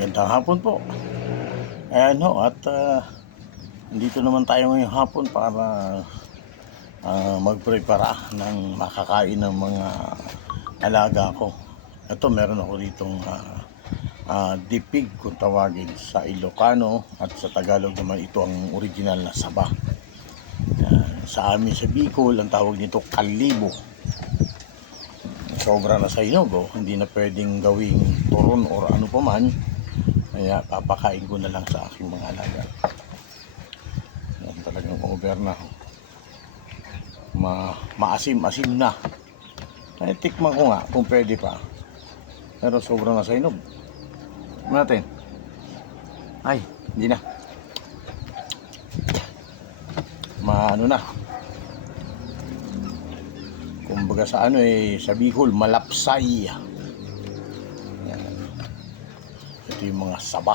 Magandang hapon po. Ayan ho, at dito naman tayo ngayong hapon para magprepara ng makakain ng mga alaga ko. Ito, meron ako ditong dipig kung tawagin sa Ilocano, at sa Tagalog naman ito ang original na saba. Sa amin sa Bicol, ang tawag nito kalibo. Sobra na sa inog, hindi na pwedeng gawing turon or ano pa man. Kaya papakain ko na lang sa aking mga alaga. Yan, talagang over na. Maasim-asim na. Ay, tikman ko nga kung pwede pa. Pero sobra na sa inog. Tignan natin. Ay, hindi na. Maano na. Kumbaga sa sa Bicol, malapsay. Yan. Ito yung mga saba.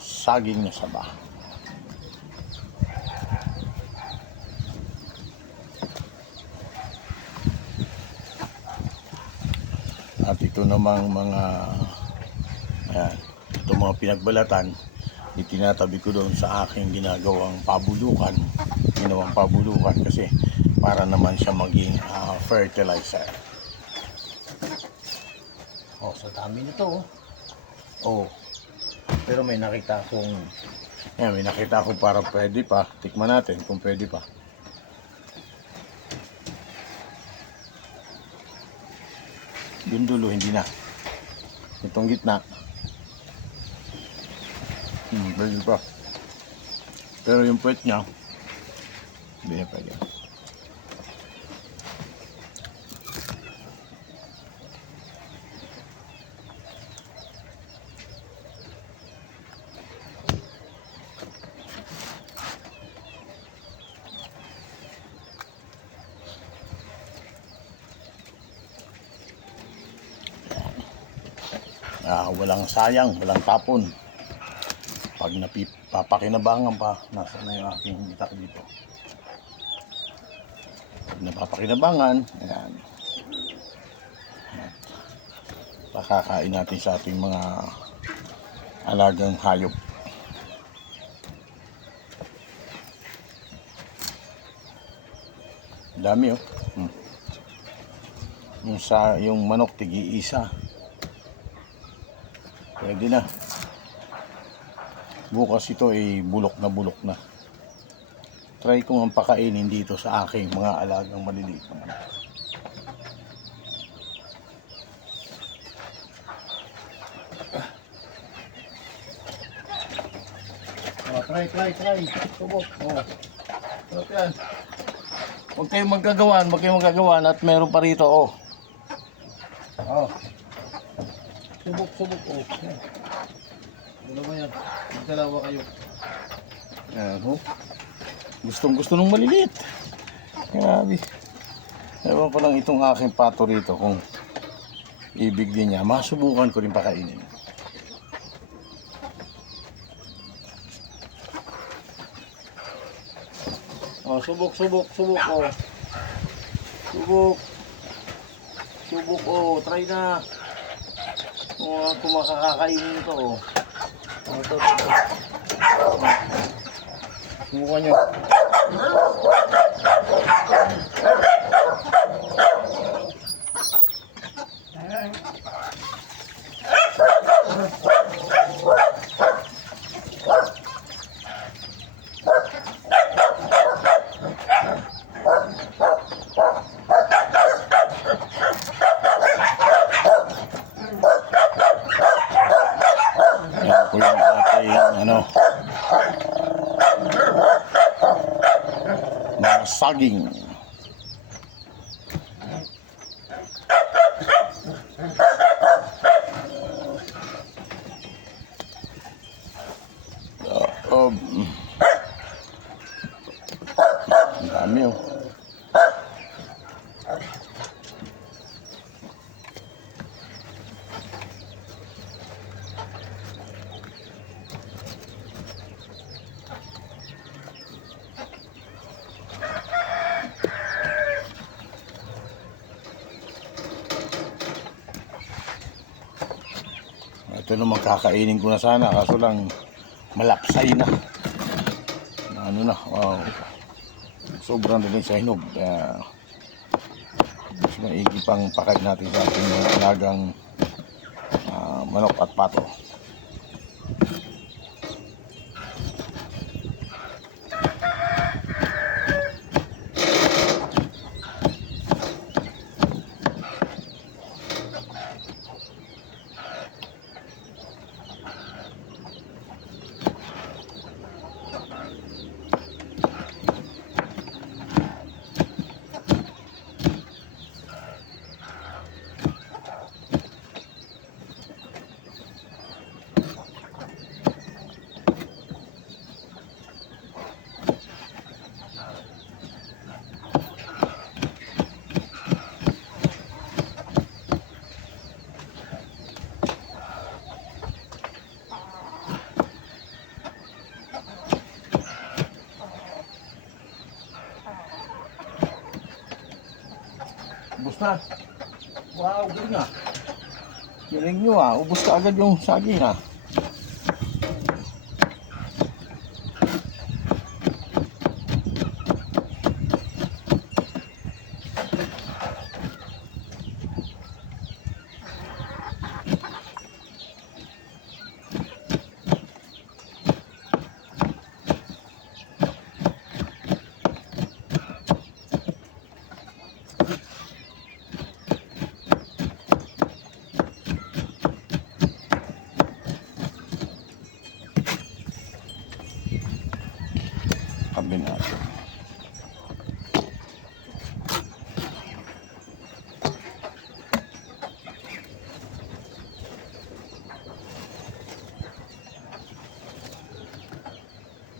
Saging na saba. At ito namang mga ito mga pinagbalatan, itinatabi ko doon sa aking ginagawang pabulukan. Ginawang pabulukan kasi para naman siya maging fertilizer. Sa dami nito. Pero may nakita akong para pwede pa. Tikman natin kung pwede pa. Yung dulo hindi na. Itong gitna pwede pa. Pero yung puwet niya hindi na pwede. Walang sayang, walang tapon. Pag napapakinabangan pa, nasa na yung aking itak dito. Pag napapakinabangan, ayan. Pakakain natin sa ating mga alagang hayop. Dami yung manok tig-iisa. Pwede na. Bukas ito ay bulok na. Try kong ang pakainin dito sa aking mga alagang maliliit na manok. Try. Subok. Yan. Huwag kayong magkagawan at meron pa rito. Subok. Dalawa yan. Magdalawa kayo. Gustong-gusto nung maliliit. Grabe. Ewan ko lang itong aking pato rito kung ibig din niya. Masubukan ko rin pakainin. Subok. Subok. Try na. Kung makakakainin ito. Subukan nyo. Mga saging. Dami Ito naman kakainin ko na sana, kaso lang malapsay na. Ano na, wow. Sobrang rin sa hinog. Kaya mas maigi pang pakain natin sa ating mga alagang manok at pato. Ubus na. Wow, galing ah. Galing nyo ah. Ubus ka agad yung saging ah. Tabi natin.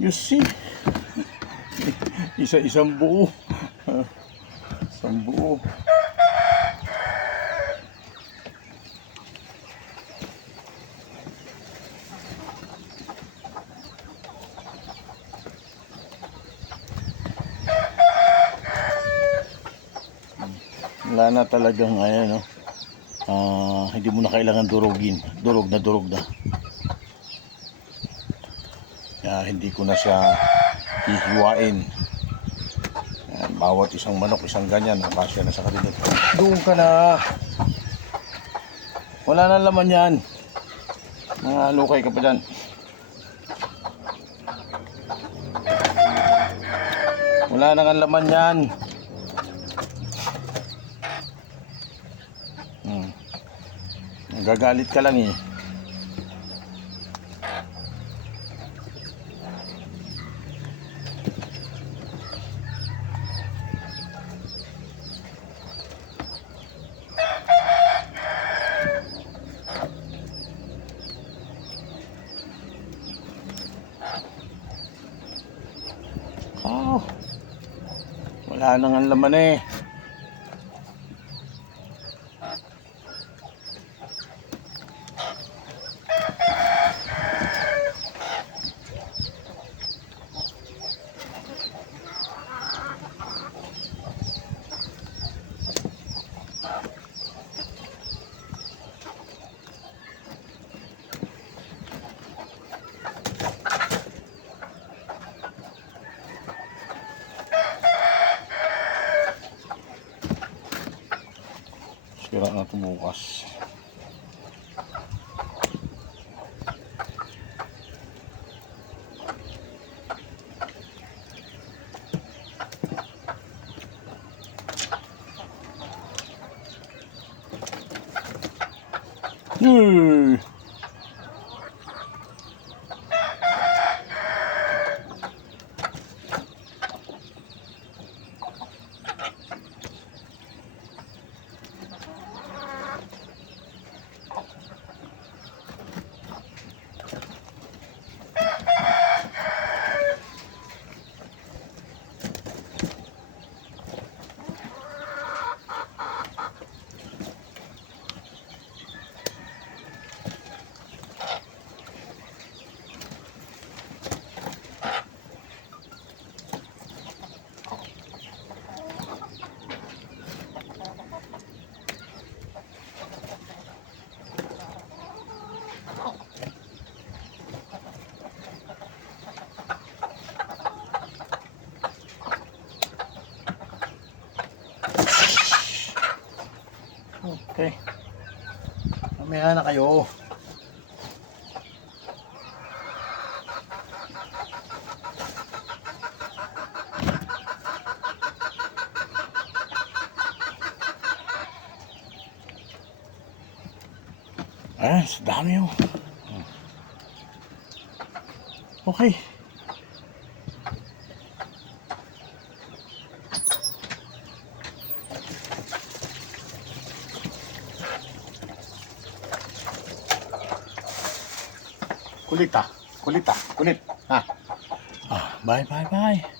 You see? Isang buo. Isang buo. Wala na talagang ayan, no? Hindi mo na kailangan durugin. Durog na. Kaya hindi ko na siya hihiwain. Ayan, bawat isang manok, isang ganyan, nakasya na sa kanila. Doon ka na. Wala na laman yan. Mga lukay ka pa dyan. Wala na nga laman yan. Nagagalit ka lang eh. Wala nang ang laman eh. Sira na ito bukas. Okay. Mamaya na kayo. Ayan, sa dami oh. Okay. Kulit ah. Kulit ah. Kulit. Ha. Ah, bye bye bye.